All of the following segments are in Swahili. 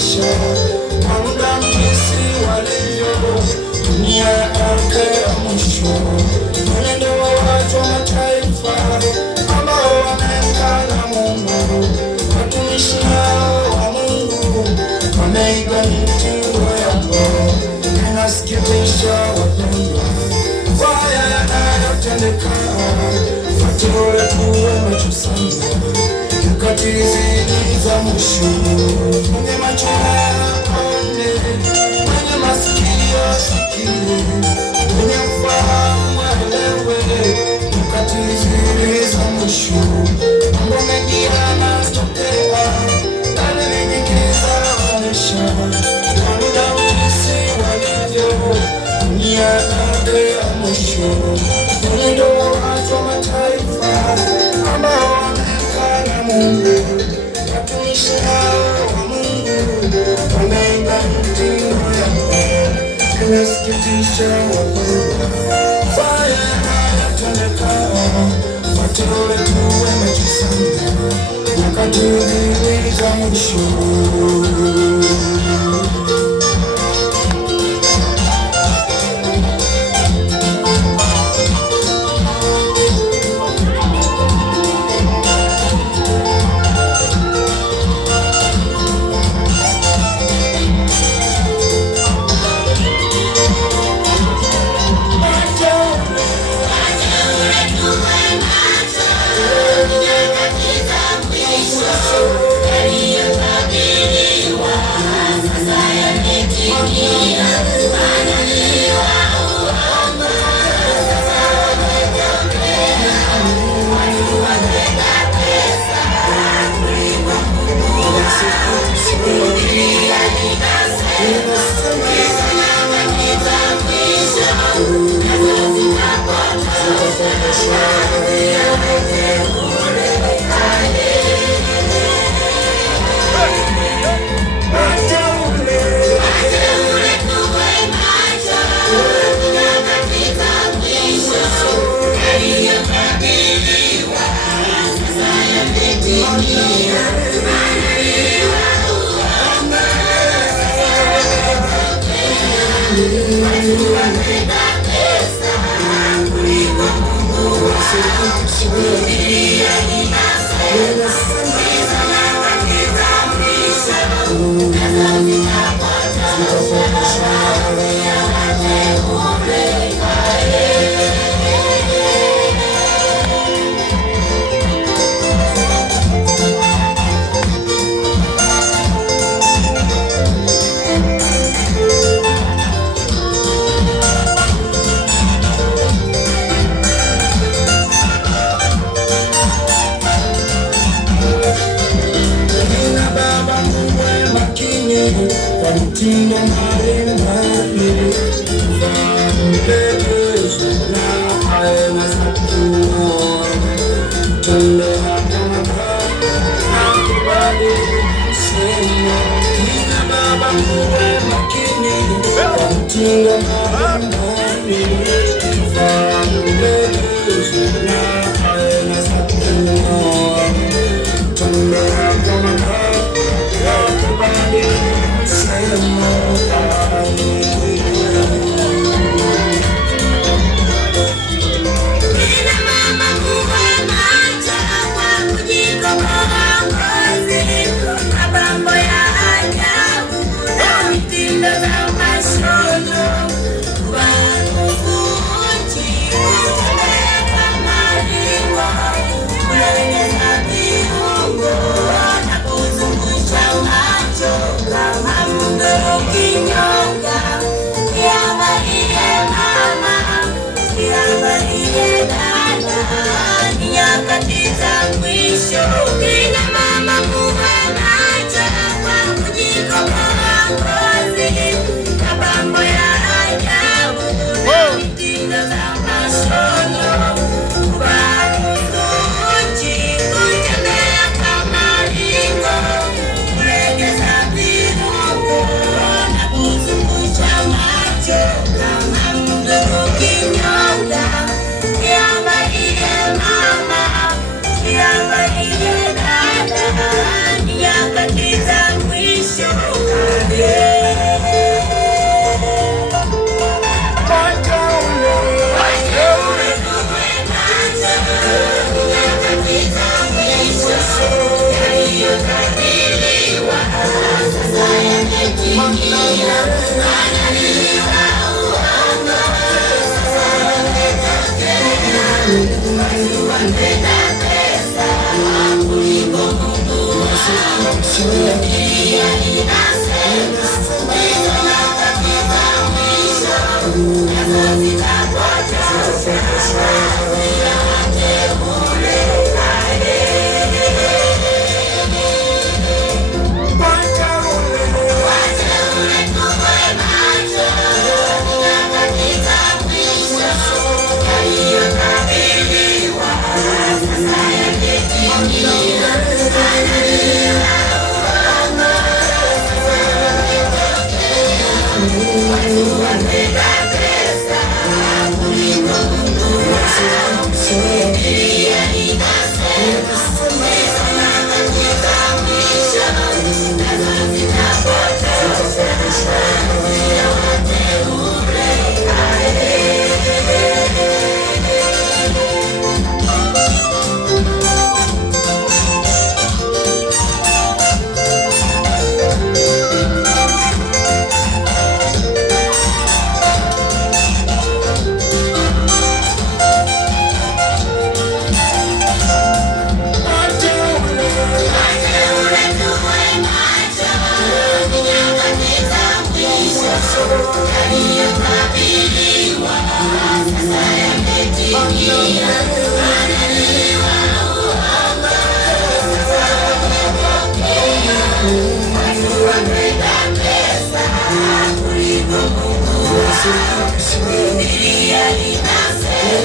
kurekebisha wanadamu jinsi walivyo, dunia yake ya mwisho. Mwenendo wa watu wa mataifa ambao wamemkana Mungu, watumishi hao wa Mungu wameiga mitindo yao. Inasikitisha wapendwa, haya yanayotendeka. Wateule tuwe macho sana nyakati hizi za mwisho. Mwenye macho aone, mwenye masikio asikie, mwenye ufahamu aelewe. Nyakati hizi za mwisho, mambo mengi yanatokea, dalili nyingi zaonyesha wanadamu jinsi walivyo, dunia yake ya mwisho. Mwenendo wa watu wa mataifa ambao wamemkana Mungu, watumishi hao wa Mungu wameiga mitindo yao. Inasikitisha wapendwa, haya yanayotendeka. Wateule tuwe macho sana nyakati hizi za mwisho. Mtindo mbalimbali za mpepezo na aina za kuoa, tembea kama na kubadili msemo. Kina baba muwe makini kwa mtindo mbalimbali za mpepezo na aina za kuoa, tembea kama na kubadili Mapambo ya ajabu na mitindo na mashono,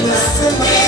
Yes,